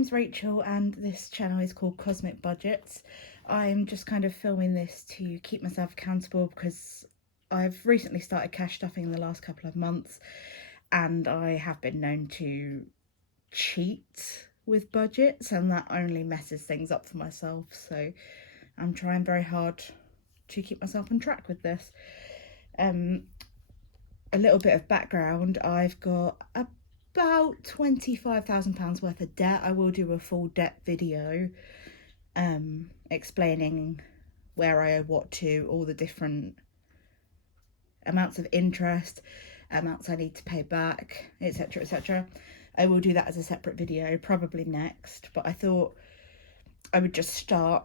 name's Rachel and this channel is called Cosmic Budgets. I'm just kind of filming this to keep myself accountable because I've recently started cash stuffing in the last couple of months and I have been known to cheat with budgets, and that only messes things up for myself. So I'm trying very hard to keep myself on track with this. A little bit of background, I've got about £25,000 worth of debt. I will do a full debt video explaining where I owe what to, all the different amounts of interest, amounts I need to pay back, etc, etc. I will do that as a separate video, probably next, but I thought I would just start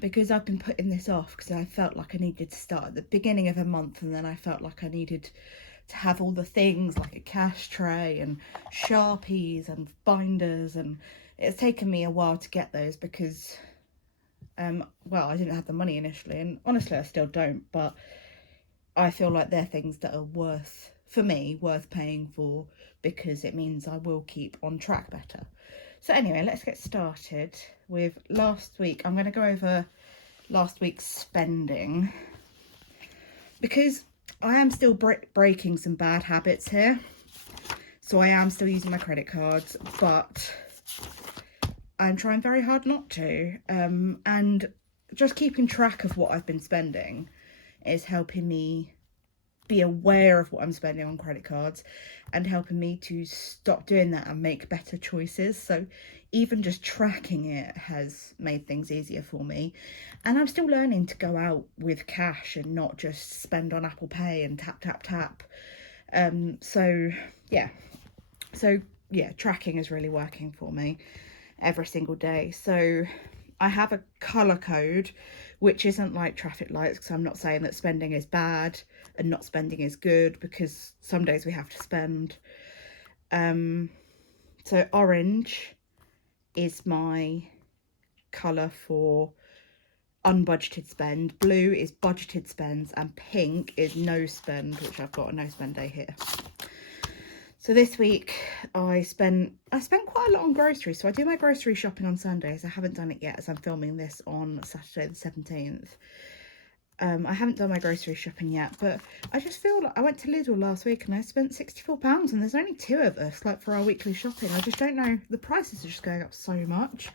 because I've been putting this off because I felt like I needed to start at the beginning of a month, and then I felt like I needed to have all the things like a cash tray and Sharpies and binders, and it's taken me a while to get those because well, I didn't have the money initially, and honestly I still don't, but I feel like they're things that are worth paying for because it means I will keep on track better. So anyway, let's get started with last week. I'm going to go over last week's spending because I am still breaking some bad habits here. So I am still using my credit cards, but I'm trying very hard not to. And just keeping track of what I've been spending is helping me be aware of what I'm spending on credit cards and helping me to stop doing that and make better choices. So even just tracking it has made things easier for me, and I'm still learning to go out with cash and not just spend on Apple Pay and tap. So tracking is really working for me every single day. So I have a colour code, which isn't like traffic lights, because I'm not saying that spending is bad and not spending is good, because some days we have to spend. So orange is my colour for unbudgeted spend, blue is budgeted spends, and pink is no spend, which I've got a no spend day here. So this week I spent quite a lot on groceries. So I do my grocery shopping on Sundays. I haven't done it yet as I'm filming this on Saturday the 17th. I haven't done my grocery shopping yet, but I just feel like I went to Lidl last week and I spent £64, and there's only 2 of us, like, for our weekly shopping. I just don't know, the prices are just going up so much.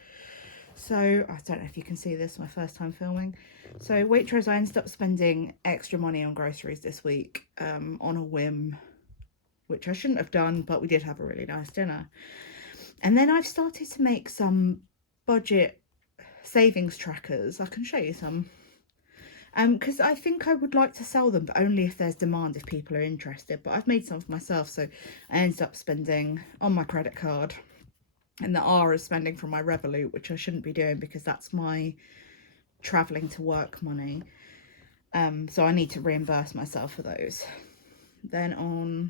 So I don't know if you can see this, my first time filming. So Waitrose, I ended up spending extra money on groceries this week on a whim, which I shouldn't have done, but we did have a really nice dinner. And then I've started to make some budget savings trackers. I can show you some. Because I think I would like to sell them, but only if there's demand, if people are interested. But I've made some for myself, so I ended up spending on my credit card. And the R is spending from my Revolut, which I shouldn't be doing because that's my travelling to work money. So I need to reimburse myself for those. Then on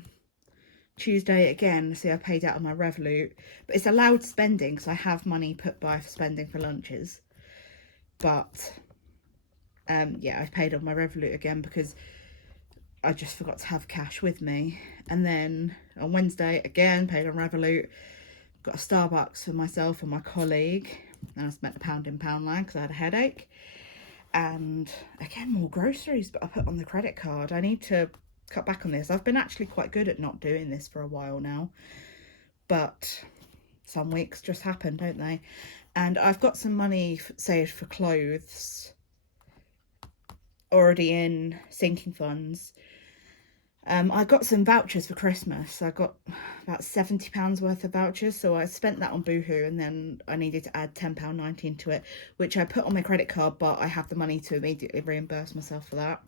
Tuesday again, see, I paid out on my Revolut, but it's allowed spending because I have money put by for spending for lunches. But yeah, I paid on my Revolut again because I just forgot to have cash with me. And then on Wednesday again, paid on Revolut, got a Starbucks for myself and my colleague, and I spent £1 in Poundland because I had a headache. And again, more groceries, but I put on the credit card. I need to cut back on this. I've been actually quite good at not doing this for a while now, but some weeks just happen, don't they? And I've got some money saved for clothes already in sinking funds. I got some vouchers for Christmas. I got about £70 worth of vouchers, so I spent that on Boohoo, and then I needed to add £10.19 to it, which I put on my credit card, but I have the money to immediately reimburse myself for that.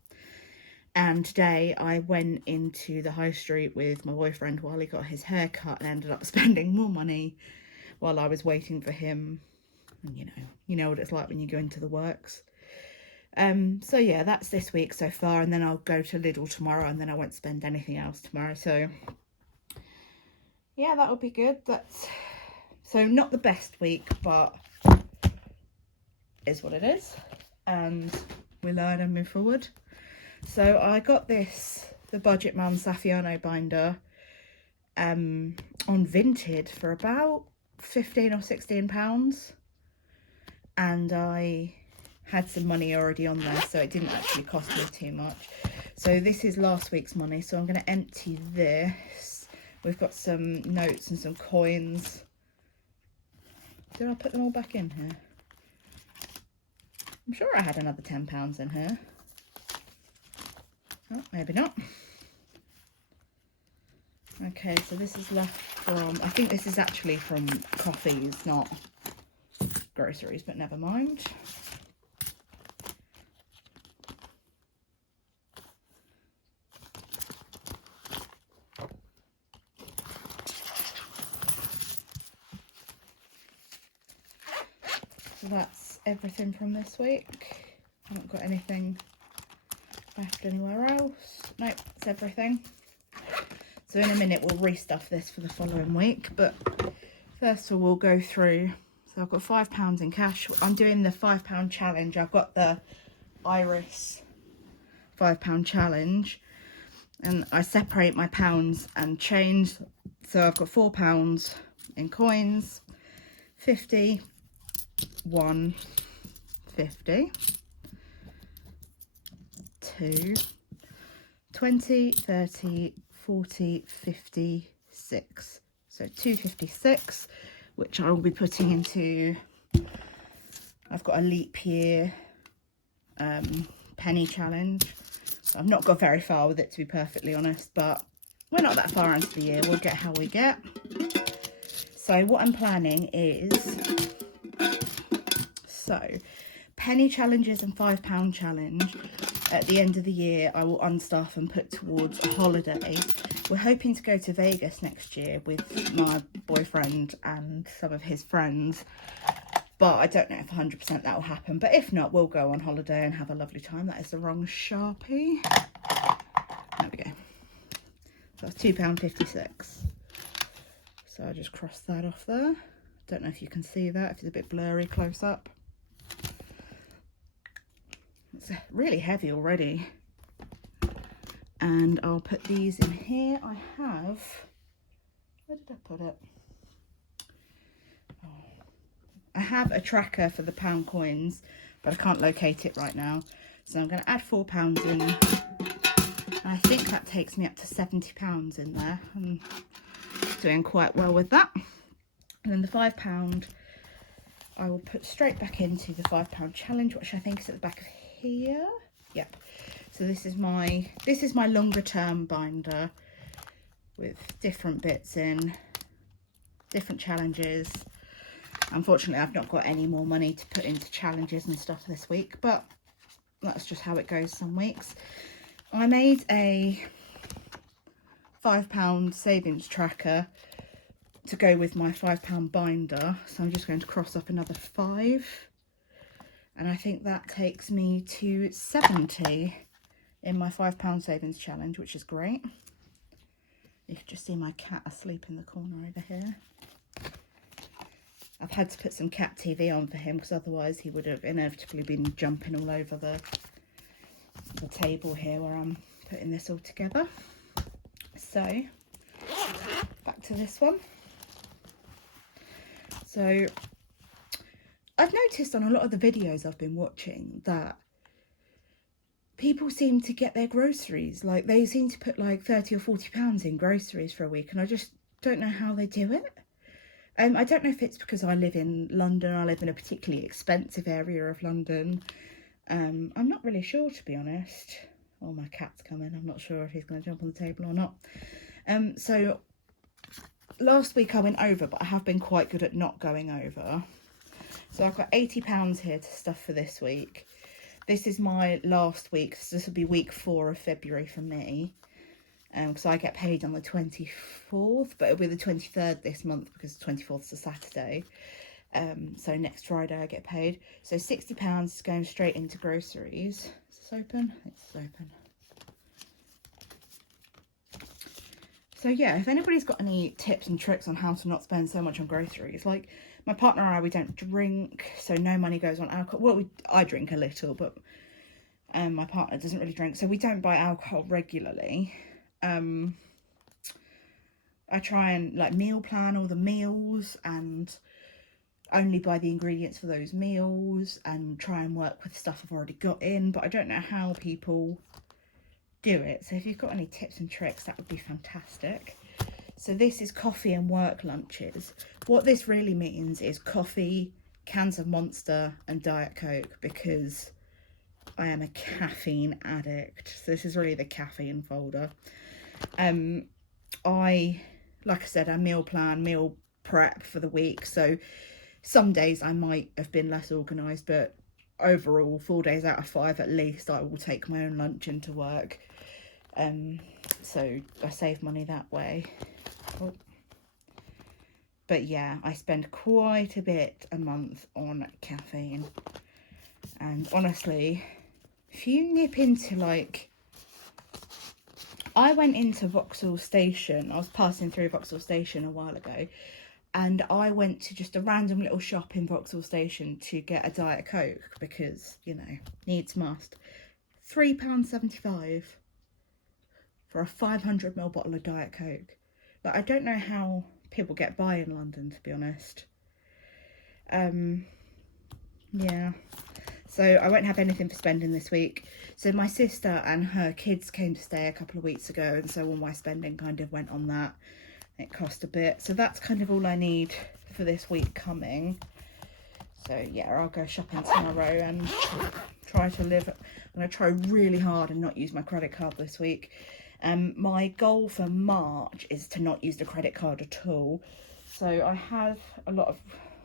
And today I went into the high street with my boyfriend while he got his hair cut and ended up spending more money while I was waiting for him. And you know what it's like when you go into the works. So yeah, that's this week so far, and then I'll go to Lidl tomorrow, and then I won't spend anything else tomorrow. So yeah, that'll be good. So not the best week, but is what it is, and we learn and move forward. So I got the Budget Mum Saffiano binder on Vinted for about 15 or 16 pounds, and I had some money already on there, so it didn't actually cost me too much. So this is last week's money, so I'm going to empty this. We've got some notes and some coins. Did I put them all back in here? I'm sure I had another £10 in here. Oh, maybe not. Okay, so this is left from, I think this is actually from coffees, not groceries, but never mind. So that's everything from this week. I haven't got anything left anywhere else. Nope, that's everything. So in a minute we'll restuff this for the following week, but first of all we'll go through. So I've got £5 in cash. I'm doing the £5 challenge. I've got the Iris £5 challenge, and I separate my pounds and change. So I've got £4 in coins, 50, 1, 50, 2, 20, 30, 40, 56. So 256, which I will be putting into, I've got a leap year penny challenge. I've not got very far with it, to be perfectly honest, but we're not that far into the year. We'll get how we get. So what I'm planning is, so penny challenges and £5 challenge. At the end of the year, I will unstuff and put towards a holiday. We're hoping to go to Vegas next year with my boyfriend and some of his friends, but I don't know if 100% that will happen. But if not, we'll go on holiday and have a lovely time. That is the wrong Sharpie. There we go. So that's £2.56. So I'll just cross that off there. Don't know if you can see that, if it's a bit blurry close up. It's really heavy already. And I'll put these in here. I have, where did I put it? Oh. I have a tracker for the pound coins, but I can't locate it right now. So I'm going to add £4 in. And I think that takes me up to £70 in there. I'm doing quite well with that. And then the £5 I will put straight back into the £5 challenge, which I think is at the back of here. Yep. So this is my longer term binder with different bits in, different challenges. Unfortunately, I've not got any more money to put into challenges and stuff this week, but that's just how it goes some weeks. I made a £5 savings tracker to go with my £5 binder, so I'm just going to cross up another 5, and I think that takes me to 70 in my £5 savings challenge, which is great. You can just see my cat asleep in the corner over here. I've had to put some cat TV on for him, because otherwise he would have inevitably been jumping all over the table here where I'm putting this all together. So back to this one. So I've noticed on a lot of the videos I've been watching that people seem to get their groceries, like they seem to put like 30 or 40 pounds in groceries for a week, and I just don't know how they do it. I don't know if it's because I live in London. I live in a particularly expensive area of London. I'm not really sure, to be honest. Oh, my cat's coming. I'm not sure if he's going to jump on the table or not. So last week I went over, but I have been quite good at not going over. So I've got £80 here to stuff for this week. This is my last week, so this will be week 4 of February for me. Because I get paid on the 24th, but it'll be the 23rd this month because the 24th is a Saturday. So next Friday I get paid. So £60 is going straight into groceries. Is this open? It's open. So yeah, if anybody's got any tips and tricks on how to not spend so much on groceries, like my partner and I, we don't drink, so no money goes on alcohol. Well, I drink a little, but my partner doesn't really drink, so we don't buy alcohol regularly. I try and like meal plan all the meals and only buy the ingredients for those meals and try and work with stuff I've already got in, but I don't know how people do it. So if you've got any tips and tricks, that would be fantastic. So this is coffee and work lunches. What this really means is coffee, cans of Monster and Diet Coke, because I am a caffeine addict. So this is really the caffeine folder. Like I said, I meal plan, meal prep for the week. So some days I might have been less organised, but overall 4 days out of 5 at least I will take my own lunch into work. So I save money that way. Oh. But yeah, I spend quite a bit a month on caffeine. And honestly, if you nip into like... I went into Vauxhall Station. I was passing through Vauxhall Station a while ago. And I went to just a random little shop in Vauxhall Station to get a Diet Coke. Because, you know, needs must. £3.75 for a 500ml bottle of Diet Coke. But I don't know how people get by in London, to be honest. Yeah. So I won't have anything for spending this week. So my sister and her kids came to stay a couple of weeks ago, and so all my spending kind of went on that. It cost a bit. So that's kind of all I need for this week coming. So yeah, I'll go shopping tomorrow and try to live. I'm going to try really hard and not use my credit card this week. My goal for March is to not use the credit card at all. So I have a lot of...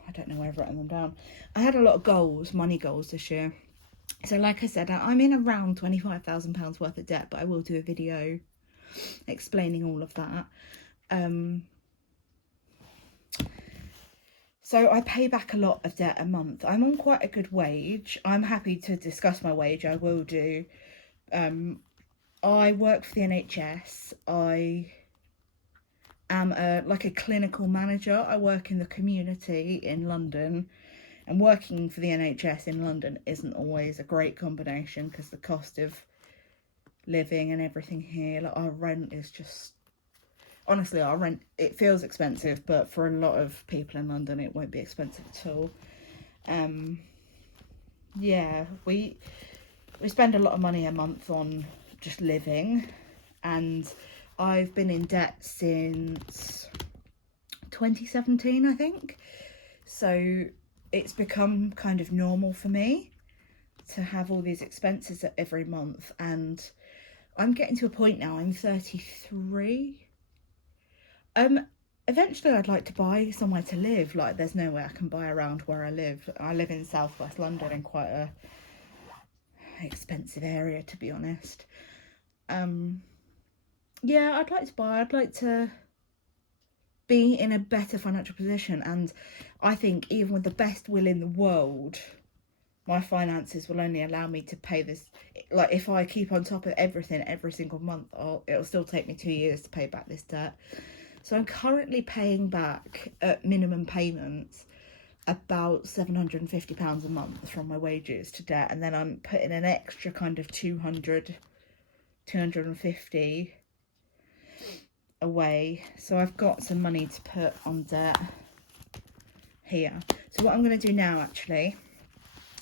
I don't know where I've written them down. I had a lot of goals, money goals this year. So like I said, I'm in around £25,000 worth of debt, but I will do a video explaining all of that. So I pay back a lot of debt a month. I'm on quite a good wage. I'm happy to discuss my wage. I will do. I work for the NHS. I am like a clinical manager. I work in the community in London, and working for the NHS in London isn't always a great combination because the cost of living and everything here, like our rent is just, honestly, our rent, it feels expensive, but for a lot of people in London it won't be expensive at all. Yeah, we spend a lot of money a month on just living, and I've been in debt since 2017, I think. So it's become kind of normal for me to have all these expenses every month. And I'm getting to a point now, I'm 33. Eventually I'd like to buy somewhere to live. Like, there's no way I can buy around where I live. I live in southwest London in quite a expensive area, to be honest. Yeah, I'd like to be in a better financial position, and I think even with the best will in the world, my finances will only allow me to pay this. Like, if I keep on top of everything every single month, it'll still take me 2 years to pay back this debt. So I'm currently paying back at minimum payments about £750 a month from my wages to debt, and then I'm putting an extra kind of 250 away. So I've got some money to put on debt here. So what I'm going to do now, actually,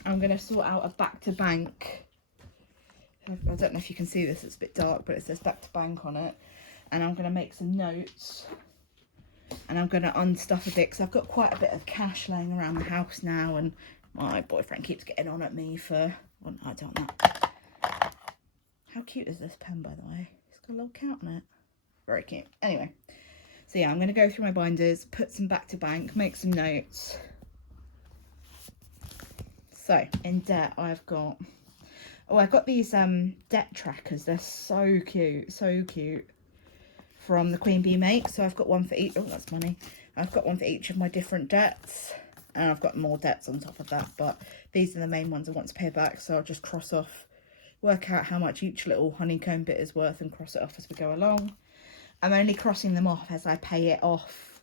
I'm going to sort out a back to bank. I don't know if you can see this, it's a bit dark, but it says back to bank on it. And I'm going to make some notes, and I'm going to unstuff a bit because I've got quite a bit of cash laying around the house now, and my boyfriend keeps getting on at me for, well, I don't know. How cute is this pen, by the way? It's got a little cat on it. Very cute. Anyway, so yeah, I'm going to go through my binders, put some back to bank, make some notes. So in debt, I've got these debt trackers. They're so cute, from the Queen Bee make. So I've got one for each. Oh, that's money. I've got one for each of my different debts, and I've got more debts on top of that, but these are the main ones I want to pay back. So I'll just cross off, work out how much each little honeycomb bit is worth, and cross it off as we go along. I'm only crossing them off as I pay it off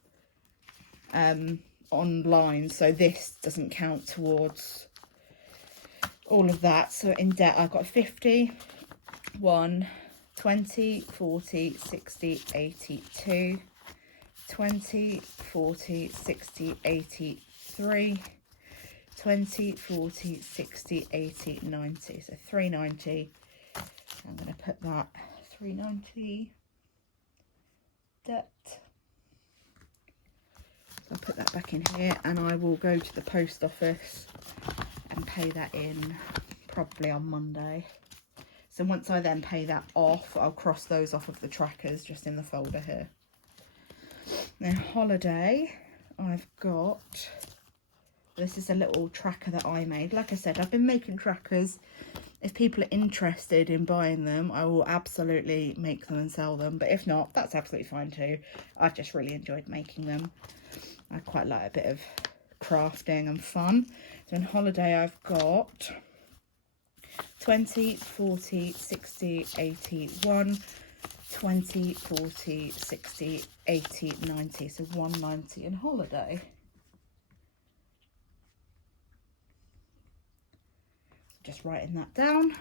online, so this doesn't count towards all of that. So in debt, I've got 50, 1, 20, 40, 60, 82, 20, 40, 60, 80, 3, 20, 40, 60, 80, 90. So 390. I'm going to put that 390 debt. I'll put that back in here, and I will go to the post office and pay that in probably on Monday. So once I then pay that off, I'll cross those off of the trackers just in the folder here. Now holiday, I've got, this is a little tracker that I made. Like I said, I've been making trackers. If people are interested in buying them, I will absolutely make them and sell them. But if not, that's absolutely fine too. I've just really enjoyed making them. I quite like a bit of crafting and fun. So in holiday, I've got 20, 40, 60, 80, 1, 20, 40, 60, 80, 90. So 190 in holiday. Just writing that down.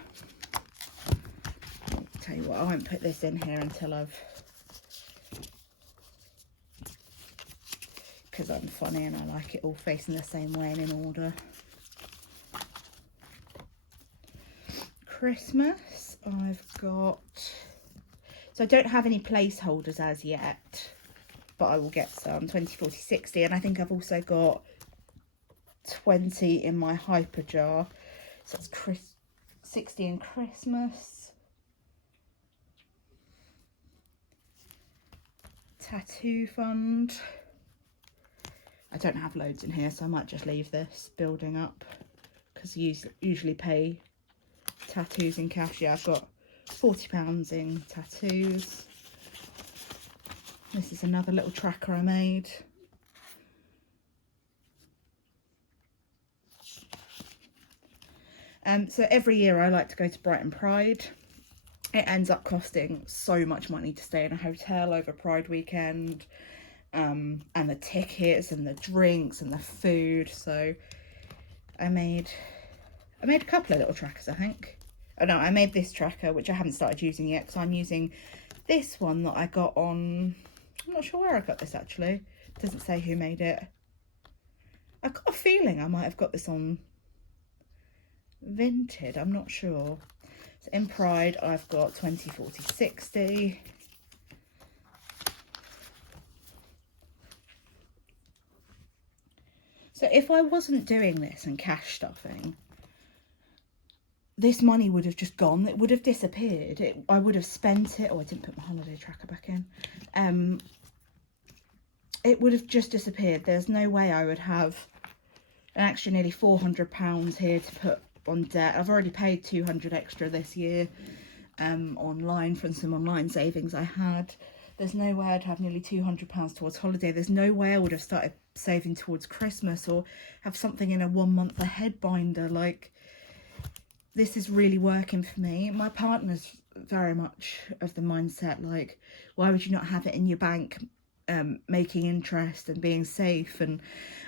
I'll tell you what, I won't put this in here until because I'm funny and I like it all facing the same way and in order. Christmas, I've got, so I don't have any placeholders as yet, but I will get some. 20, 40, 60, and I think I've also got 20 in my hyper jar. So it's 60 in Christmas. Tattoo fund. I don't have loads in here, so I might just leave this building up, because you usually pay tattoos in cash. Yeah, I've got £40 in tattoos. This is another little tracker I made. So every year I like to go to Brighton Pride. It ends up costing so much money to stay in a hotel over Pride weekend, and the tickets and the drinks and the food. So I made a couple of little trackers, I think. Oh no, I made this tracker, which I haven't started using yet, because I'm using this one that I got on, I'm not sure where I got this actually. It doesn't say who made it. I've got a feeling I might have got this on Vinted, I'm not sure. So in Pride, I've got 20, 40, 60. So if I wasn't doing this and cash stuffing, this money would have just gone. It would have disappeared. I would have spent it. Oh, I didn't put my holiday tracker back in. It would have just disappeared. There's no way I would have an extra nearly £400 here to put on debt. I've already paid 200 extra this year online from some online savings I had. There's no way I'd have nearly £200 towards holiday. There's no way I would have started saving towards Christmas or have something in a 1 month ahead binder. Like, this is really working for me. My partner's very much of the mindset, like, why would you not have it in your bank, making interest and being safe? And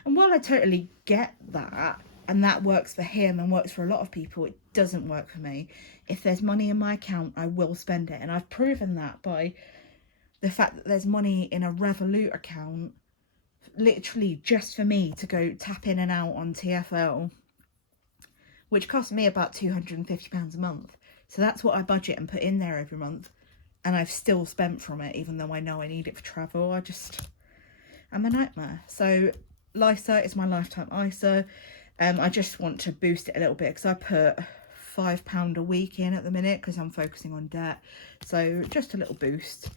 while I totally get that, and that works for him and works for a lot of people, it doesn't work for me. If there's money in my account, I will spend it. And I've proven that by the fact that there's money in a Revolut account, literally just for me to go tap in and out on TfL, which costs me about £250 a month. So that's what I budget and put in there every month. And I've still spent from it, even though I know I need it for travel. I'm a nightmare. So LISA is my lifetime ISA. I just want to boost it a little bit, because I put £5 a week in at the minute because I'm focusing on debt. So just a little boost.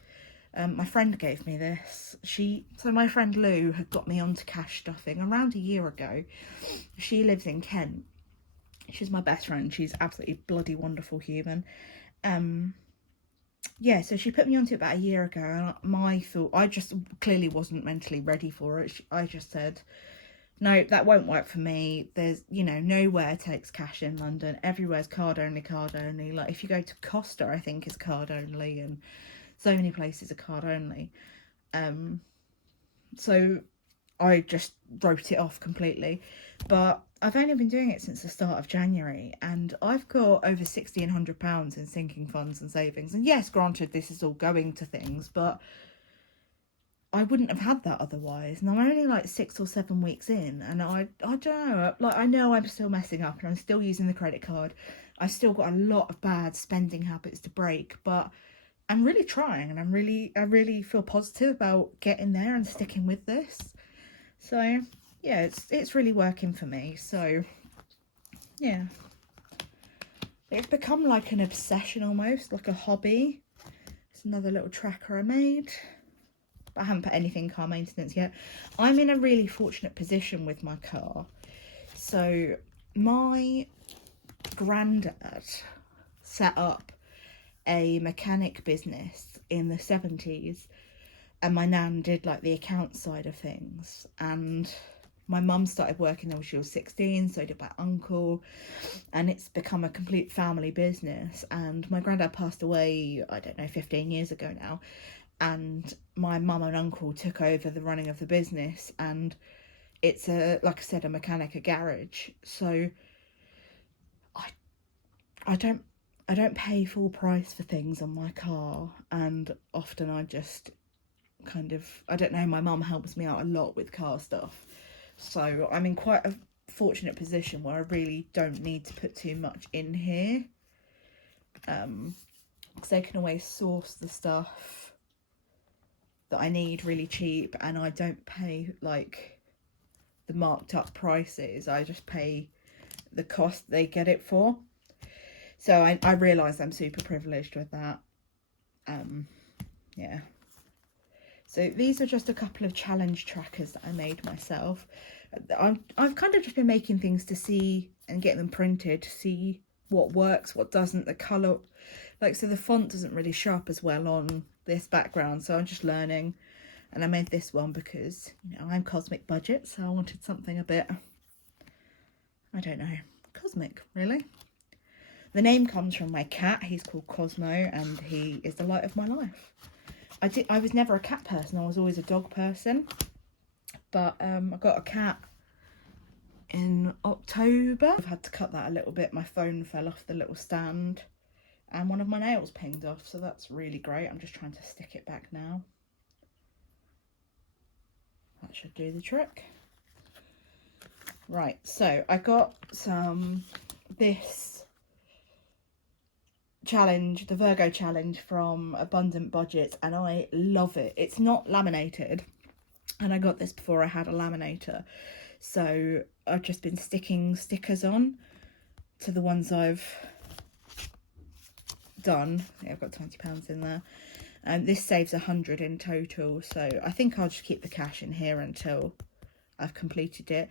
My friend gave me this. So my friend Lou had got me onto cash stuffing around a year ago. She lives in Kent. She's my best friend. She's absolutely bloody wonderful human. Yeah, so she put me onto it about a year ago, and I just clearly wasn't mentally ready for it. I just said, no, that won't work for me. There's, nowhere takes cash in London. Everywhere's card only. Like, if you go to Costa, I think is card only, and so many places are card only. So I just wrote it off completely. But I've only been doing it since the start of January, and I've got over £1,600 in sinking funds and savings. And yes, granted, this is all going to things, but I wouldn't have had that otherwise. And I'm only like 6 or 7 weeks in, and I don't know, like I know I'm still messing up and I'm still using the credit card. I've still got a lot of bad spending habits to break, but I'm really trying, and I really feel positive about getting there and sticking with this. So yeah, it's really working for me. So yeah, it's become like an obsession almost, like a hobby. It's another little tracker I made. I haven't put anything car maintenance yet. I'm in a really fortunate position with my car. So my granddad set up a mechanic business in the 70s, and my nan did like the account side of things, and my mum started working there when she was 16, so did my uncle, and it's become a complete family business. And my granddad passed away, I don't know, 15 years ago now, and my mum and uncle took over the running of the business, and it's a, like I said, a mechanic, a garage. So I don't pay full price for things on my car, and often I just kind of, I don't know, my mum helps me out a lot with car stuff, so I'm in quite a fortunate position where I really don't need to put too much in here, because they can always source the stuff that I need really cheap, and I don't pay like the marked up prices. I just pay the cost they get it for. So I realise I'm super privileged with that. Yeah. So these are just a couple of challenge trackers that I made myself. I've kind of just been making things to see and getting them printed to see what works, what doesn't. The colour, like, so the font doesn't really show up as well on this background, so I'm just learning. And I made this one because, you know, I'm cosmic budget, so I wanted something a bit, I don't know, cosmic, really. The name comes from my cat. He's called Cosmo, and he is the light of my life. I was never a cat person. I was always a dog person. But I got a cat in October. I've had to cut that a little bit. My phone fell off the little stand, and one of my nails pinged off, so that's really great. I'm just trying to stick it back now. That should do the trick. Right, so I got this challenge, the Virgo challenge from Abundant Budgets, and I love it. It's not laminated, and I got this before I had a laminator, so I've just been sticking stickers on to the ones I've done. Yeah, I've got £20 in there, and this saves 100 in total, so I think I'll just keep the cash in here until I've completed it.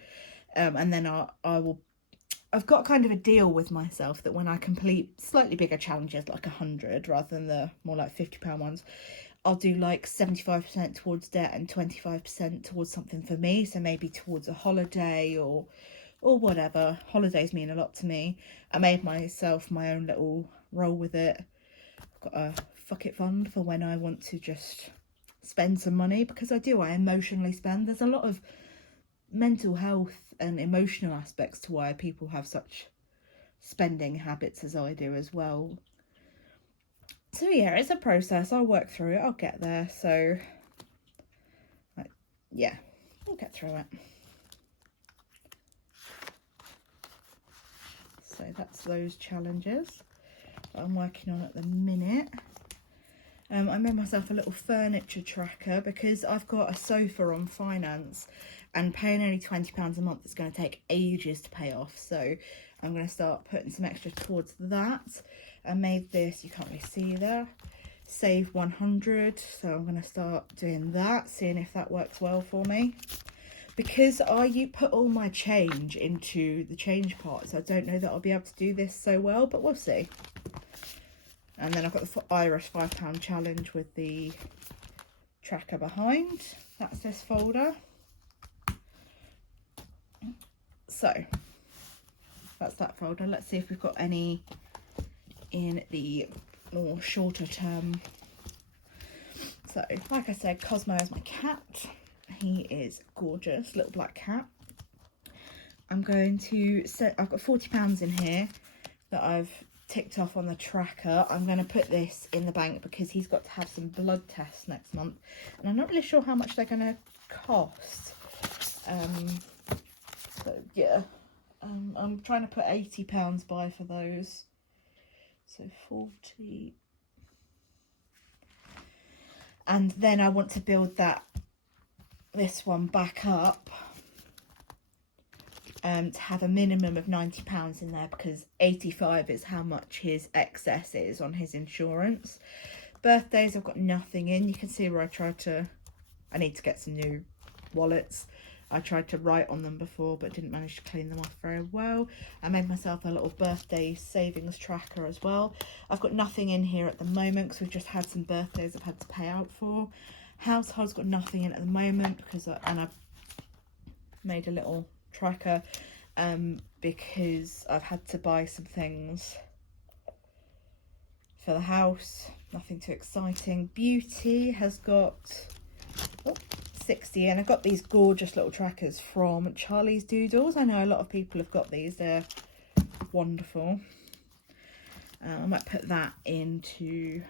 And then I've got kind of a deal with myself that when I complete slightly bigger challenges, like 100 rather than the more like £50 ones, I'll do like 75% towards debt and 25% towards something for me. So maybe towards a holiday or whatever. Holidays mean a lot to me. I made myself my own little roll with it. I've got a fuck it fund for when I want to just spend some money, because I emotionally spend. There's a lot of mental health and emotional aspects to why people have such spending habits as I do as well. So yeah, it's a process. I'll work through it. I'll get there. So yeah, we'll get through it. So that's those challenges that I'm working on at the minute. I made myself a little furniture tracker because I've got a sofa on finance, and paying only £20 a month is going to take ages to pay off. So I'm going to start putting some extra towards that. I made this, you can't really see there, save 100. So I'm going to start doing that, seeing if that works well for me. Because I put all my change into the change pot, so I don't know that I'll be able to do this so well, but we'll see. And then I've got the Irish £5 challenge with the tracker behind. That's this folder. So that's that folder. Let's see if we've got any in the more shorter term. So like I said, Cosmo is my cat. He is gorgeous, little black cat. I'm going to set, I've got £40 in here that I've ticked off on the tracker. I'm going to put this in the bank because he's got to have some blood tests next month, and I'm not really sure how much they're going to cost. So yeah, I'm trying to put £80 by for those, so 40, and then I want to build this one back up to have a minimum of £90 in there, because 85 is how much his excess is on his insurance. Birthdays, I've got nothing in. You can see where I need to get some new wallets. I tried to write on them before but didn't manage to clean them off very well. I made myself a little birthday savings tracker as well. I've got nothing in here at the moment because we've just had some birthdays I've had to pay out for. Household's got nothing in at the moment because I've made a little tracker because I've had to buy some things for the house. Nothing too exciting. Beauty has got 60, and I've got these gorgeous little trackers from Charlie's Doodles. I know a lot of people have got these. They're wonderful. I might put that into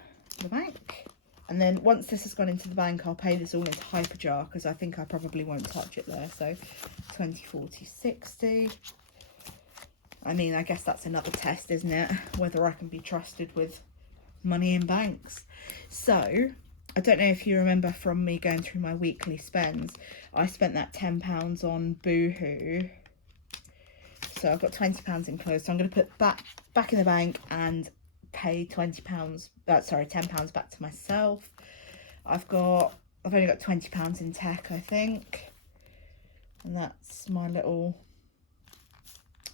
the bank, and then once this has gone into the bank, I'll pay this all into Hyperjar because I think I probably won't touch it there. So 20, 40, 60. I mean, I guess that's another test, isn't it? Whether I can be trusted with money in banks. So I don't know if you remember from me going through my weekly spends, I spent that £10 on Boohoo. So I've got £20 in clothes. So I'm going to put back in the bank and pay £10 back to myself. I've only got £20 in tech, I think. And that's my little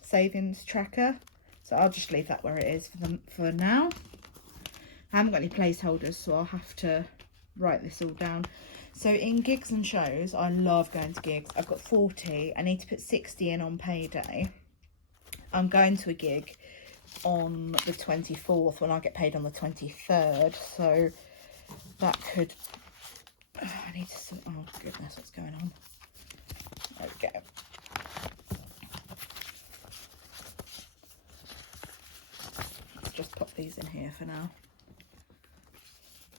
savings tracker. So I'll just leave that where it is for now. I haven't got any placeholders, so I'll have to write this all down. So in gigs and shows, I love going to gigs. I've got 40. I need to put 60 in on payday. I'm going to a gig on the 24th when I get paid on the 23rd. So that could... I need to... Oh, goodness, what's going on? There we go. Let's just pop these in here for now.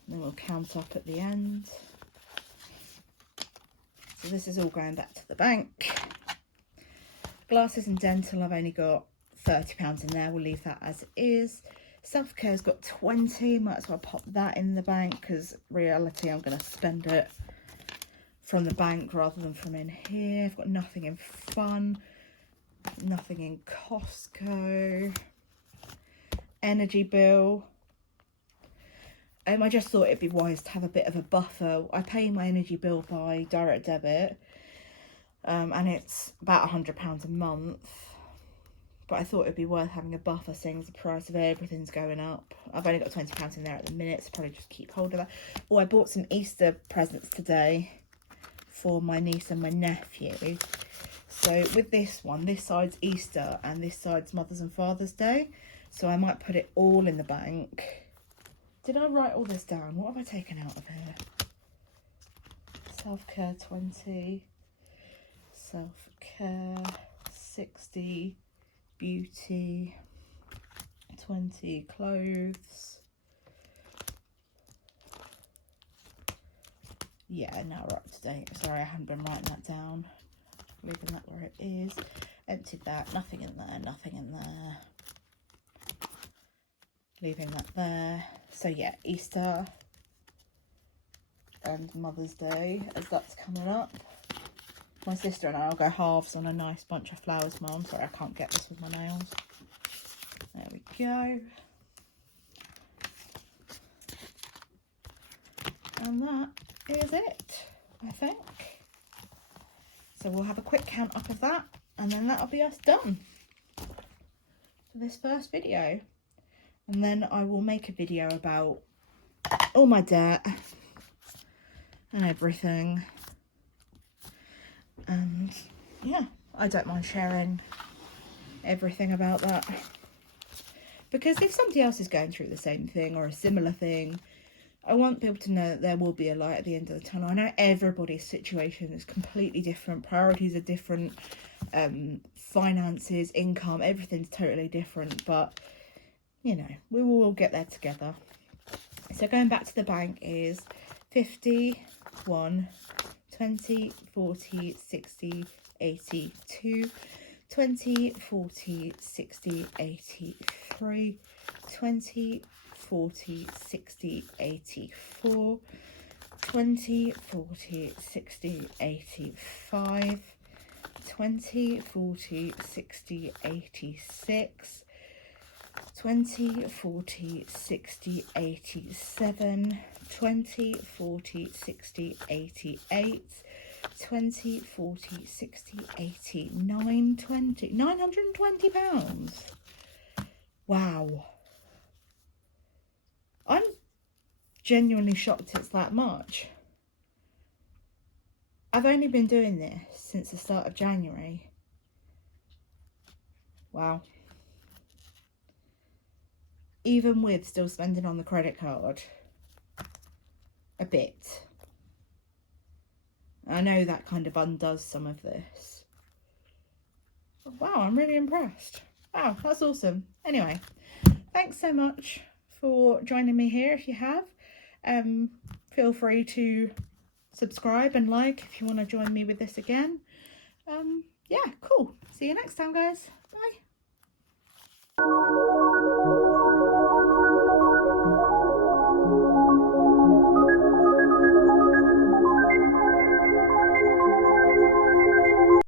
Then we'll count up at the end. So this is all going back to the bank. Glasses and dental, I've only got £30 in there. We'll leave that as it is. Self-care's got 20. Might as well pop that in the bank because reality, I'm going to spend it from the bank rather than from in here. I've got nothing in fun. Nothing in Costco. Energy bill. I just thought it'd be wise to have a bit of a buffer. I pay my energy bill by direct debit, and it's about £100 a month. But I thought it'd be worth having a buffer, seeing as the price of everything's going up. I've only got £20 in there at the minute, so probably just keep hold of that. Oh, I bought some Easter presents today for my niece and my nephew. So with this one, this side's Easter and this side's Mother's and Father's Day. So I might put it all in the bank. Did I write all this down? What have I taken out of here? Self-care 20. Self-care 60. Beauty 20. Clothes. Yeah, now we're up to date. Sorry, I haven't been writing that down. Leaving that where it is. Emptied that. Nothing in there. Nothing in there. Leaving that there. So yeah, Easter and Mother's Day, as that's coming up. My sister and I will go halves on a nice bunch of flowers, Mum. Sorry, I can't get this with my nails. There we go. And that is it, I think. So we'll have a quick count up of that, and then that'll be us done for this first video. And then I will make a video about all my debt and everything. And yeah, I don't mind sharing everything about that. Because if somebody else is going through the same thing or a similar thing, I want people to know that there will be a light at the end of the tunnel. I know everybody's situation is completely different. Priorities are different. Finances, income, everything's totally different. But you know, we will all get there together. So going back to the bank is 50, 1, 20, 40, 60, 80, 2, 20, 40, 60, 83, 20, 40, 60, 84, 20, 40, 60, 85, 20, 40, 60, 86, 20, 40, 60, 87, 20, 40, 60, 88, 20, 40, 60, 80, 920 pounds. Wow. I'm genuinely shocked it's that much. I've only been doing this since the start of January. Wow. Even with still spending on the credit card a bit. I know that kind of undoes some of this. But wow, I'm really impressed. Wow, that's awesome. Anyway, thanks so much for joining me here if you have. Feel free to subscribe and like if you want to join me with this again. Yeah, cool. See you next time, guys. Bye.